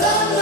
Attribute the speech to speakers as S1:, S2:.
S1: love.